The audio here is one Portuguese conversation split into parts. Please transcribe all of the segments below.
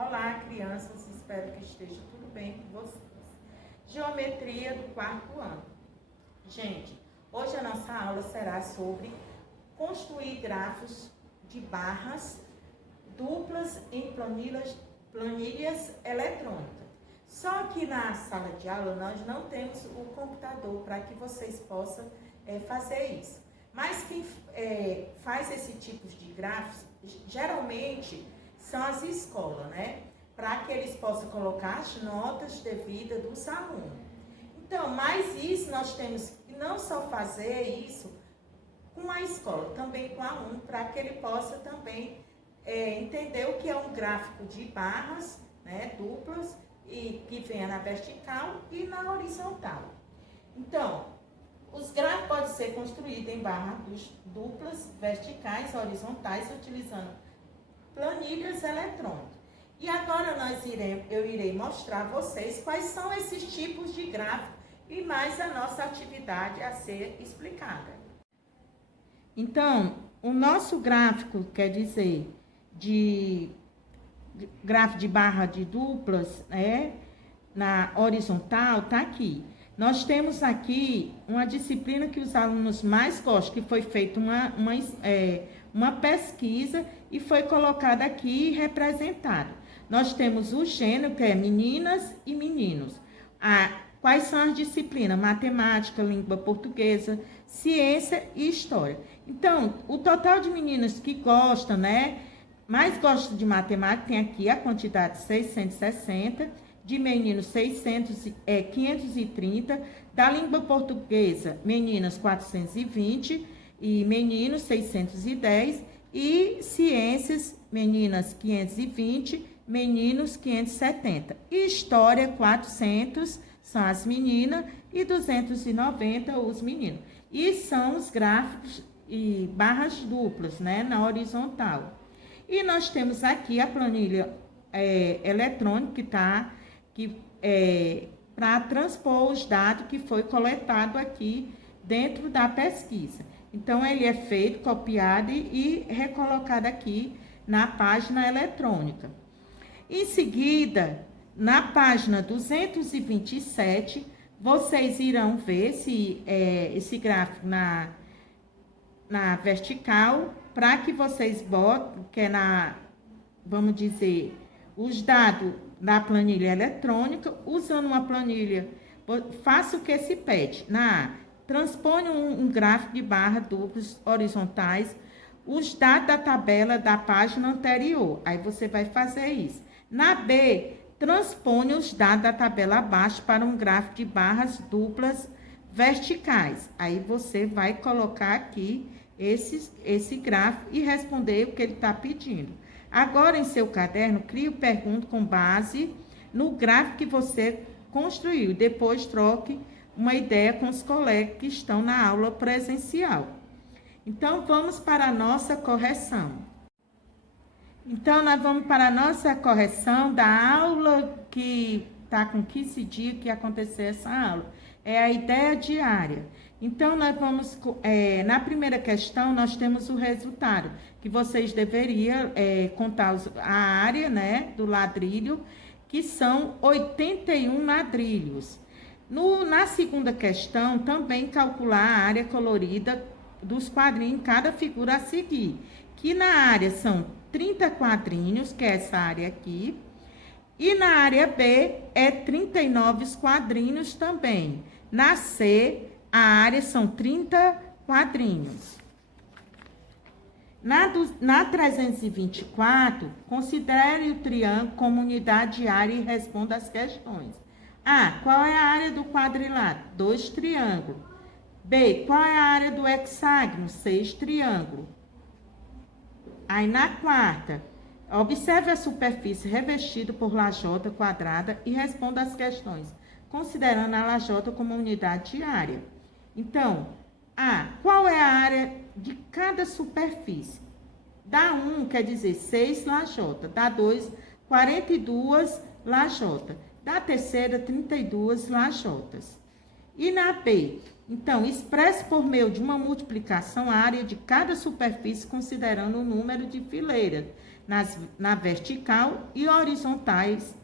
Olá, crianças, espero que esteja tudo bem com vocês. Geometria do quarto ano. Gente, hoje a nossa aula será sobre construir grafos de barras duplas em planilhas eletrônicas. Só que na sala de aula nós não temos o computador para que vocês possam fazer isso. Mas quem faz esse tipo de grafos, geralmente são as escolas, né? Para que eles possam colocar as notas devidas dos alunos. Então, mas isso nós temos que não só fazer isso com a escola, também com o aluno, para que ele possa também entender o que é um gráfico de barras, né, duplas, e que venha na vertical e na horizontal. Então, os gráficos podem ser construídos em barras duplas, verticais, horizontais, utilizando planilhas eletrônicas. E agora eu irei mostrar a vocês quais são esses tipos de gráfico e mais a nossa atividade a ser explicada. Então, o nosso gráfico, quer dizer, de gráfico de barra de duplas, na horizontal, tá aqui. Nós temos aqui uma disciplina que os alunos mais gostam, que foi feita uma pesquisa e foi colocada aqui e representada. Nós temos o gênero, que é meninas e meninos. Quais são as disciplinas? Matemática, língua portuguesa, ciência e história. Então, o total de meninos que gostam, mais gostam de matemática, tem aqui a quantidade de 660, de meninos 530, da língua portuguesa, meninas 420 e meninos 610, e ciências, meninas 520, meninos 570. E história 400 são as meninas e 290 os meninos. E são os gráficos e barras duplas, na horizontal. E nós temos aqui a planilha eletrônica para transpor os dados que foi coletado aqui dentro da pesquisa. Então, ele é feito, copiado e recolocado aqui na página eletrônica. Em seguida, na página 227, vocês irão ver esse gráfico na vertical, para que vocês botem, que é vamos dizer, os dados da planilha eletrônica, usando uma planilha, faça o que se pede. Transponha um gráfico de barras duplas horizontais, os dados da tabela da página anterior. Aí você vai fazer isso. Na B, transponha os dados da tabela abaixo para um gráfico de barras duplas verticais. Aí você vai colocar aqui esse gráfico e responder o que ele está pedindo. Agora, em seu caderno, crie o pergunta com base no gráfico que você construiu. Depois, troque uma ideia com os colegas que estão na aula presencial. Então, vamos para a nossa correção. Então, nós vamos para a nossa correção da aula que está com 15 dias que aconteceu essa aula. É a ideia diária. Então, nós vamos, na primeira questão, nós temos o resultado, que vocês deveriam contar a área, do ladrilho, que são 81 ladrilhos. Na segunda questão, também calcular a área colorida dos quadrinhos em cada figura a seguir, que na área são 30 quadrinhos, que é essa área aqui, e na área B é 39 quadrinhos também. Na C, a área são 30 quadrinhos. Na 324, considere o triângulo como unidade de área e responda as questões. A, qual é a área do quadrilátero? 2 triângulos. B, qual é a área do hexágono? 6 triângulos. Aí, na quarta, observe a superfície revestida por lajota quadrada e responda as questões, considerando a lajota como unidade de área. Então, A, qual é a área de cada superfície? Dá 1, quer dizer 6 lajota. Dá 2, 42 lajota. Da terceira, 32 lajotas. E na B, Então, expresse por meio de uma multiplicação a área de cada superfície, considerando o número de fileiras na vertical e horizontais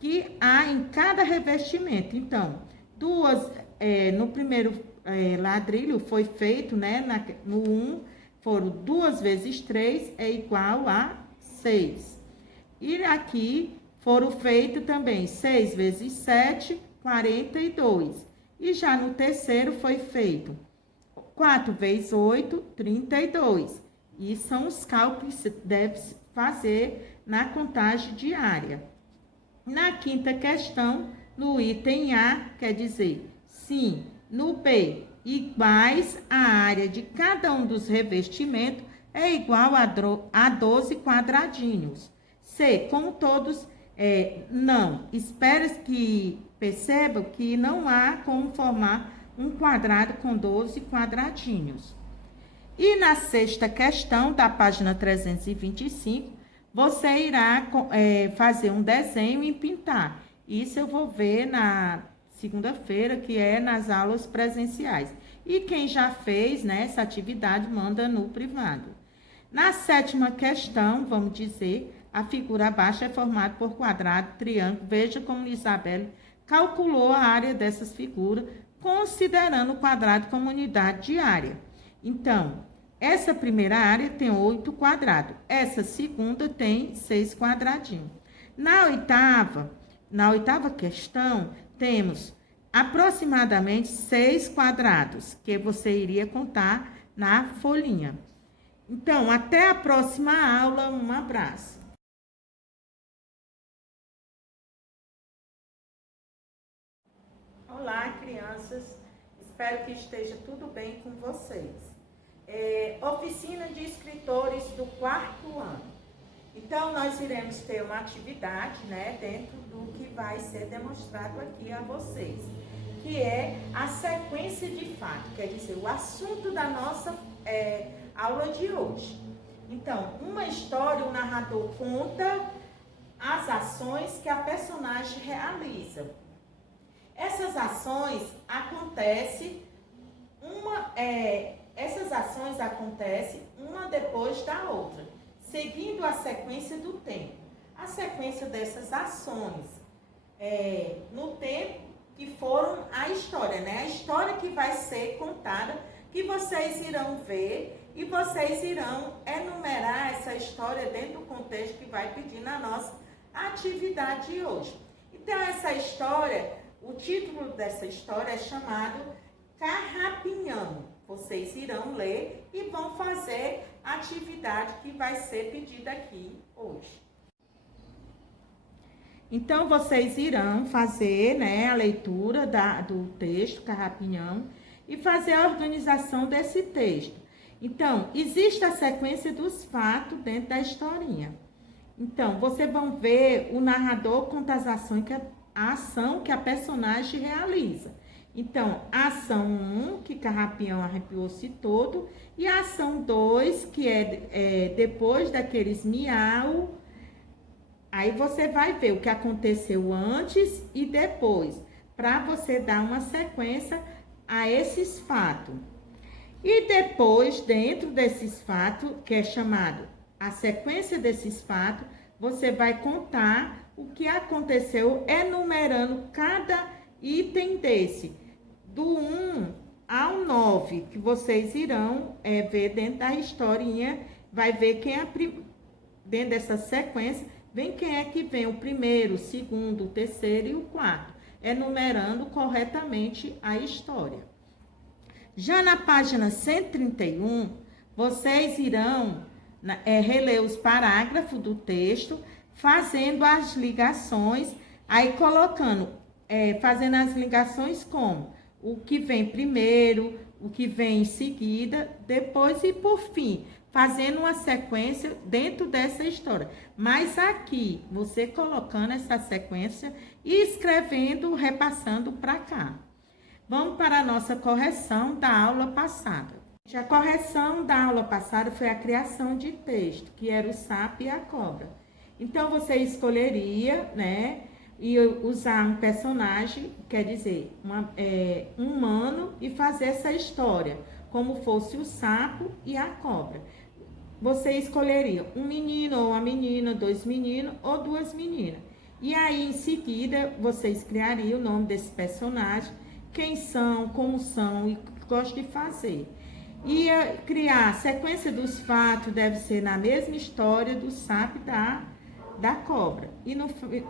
que há em cada revestimento. Então, no primeiro ladrilho foi feito, né, no 1, foram 2 vezes 3 é igual a 6. E aqui foram feitos também 6 vezes 7, 42. E já no terceiro foi feito 4 vezes 8, 32. E são os cálculos que deve fazer na contagem diária. Na quinta questão, no item A, quer dizer, sim, no B, iguais a área de cada um dos revestimentos é igual a 12 quadradinhos. C, como todos, não. Espero que percebam que não há como formar um quadrado com 12 quadradinhos. E na sexta questão, da página 325, você irá fazer um desenho e pintar. Isso eu vou ver na segunda-feira, que é nas aulas presenciais. E quem já fez, né, essa atividade, manda no privado. Na sétima questão, vamos dizer, a figura abaixo é formada por quadrado, triângulo. Veja como Isabelle calculou a área dessas figuras, considerando o quadrado como unidade de área. Então, essa primeira área tem 8 quadrados. Essa segunda tem 6 quadradinhos. Na oitava questão, temos aproximadamente 6 quadrados, que você iria contar na folhinha. Então, até a próxima aula. Um abraço. Olá, crianças. Espero que esteja tudo bem com vocês. Oficina de escritores do 4º ano. Então, nós iremos ter uma atividade, né, dentro do que vai ser demonstrado aqui a vocês, que é a sequência de fato, quer dizer, o assunto da nossa aula de hoje. Então, uma história, o narrador conta as ações que a personagem realiza. Essas ações acontecem uma depois da outra, seguindo a sequência do tempo. A sequência dessas ações no tempo que foram a história, né? A história que vai ser contada, que vocês irão ver e vocês irão enumerar essa história dentro do contexto que vai pedir na nossa atividade de hoje. Então, essa história, o título dessa história é chamado Carrapinhão. Vocês irão ler e vão fazer a atividade que vai ser pedida aqui hoje. Então, vocês irão fazer, né, a leitura do texto Carrapinhão e fazer a organização desse texto. Então, existe a sequência dos fatos dentro da historinha. Então, vocês vão ver o narrador conta as ações a ação que a personagem realiza. Então, a ação 1, que Carrapião arrepiou-se todo, e a ação 2, que é depois daqueles miau. Aí você vai ver o que aconteceu antes e depois, para você dar uma sequência a esses fatos. E depois, dentro desses fatos, que é chamado a sequência desses fatos, você vai contar o que aconteceu, enumerando cada item desse, do 1 ao 9, que vocês irão ver dentro da historinha, vai ver quem é dentro dessa sequência, vem quem é que vem o primeiro, o segundo, o terceiro e o quarto, enumerando corretamente a história. Já na página 131, vocês irão reler os parágrafos do texto, fazendo as ligações, aí colocando, fazendo as ligações como o que vem primeiro, o que vem em seguida, depois e por fim, fazendo uma sequência dentro dessa história. Mas aqui, você colocando essa sequência e escrevendo, repassando para cá. Vamos para a nossa correção da aula passada. A correção da aula passada foi a criação de texto, que era o sapo e a cobra. Então, você escolheria, né, e usar um personagem, quer dizer, humano, e fazer essa história, como fosse o sapo e a cobra. Você escolheria um menino ou uma menina, 2 meninos ou 2 meninas. E aí, em seguida, vocês criariam o nome desse personagem, quem são, como são e o que gostam de fazer. E criar a sequência dos fatos deve ser na mesma história do sapo e da cobra. E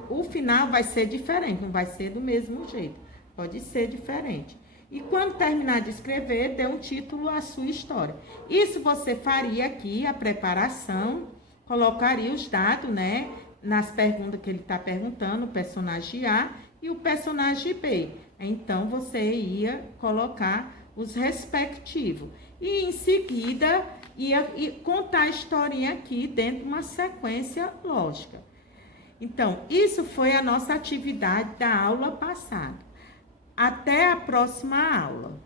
o final vai ser diferente, não vai ser do mesmo jeito. Pode ser diferente. E quando terminar de escrever, dê um título à sua história. Isso você faria aqui, a preparação, colocaria os dados, né? Nas perguntas que ele está perguntando, o personagem A e o personagem B. Então, você ia colocar os respectivos. E em seguida, ia contar a historinha aqui dentro de uma sequência lógica. Então, isso foi a nossa atividade da aula passada. Até a próxima aula.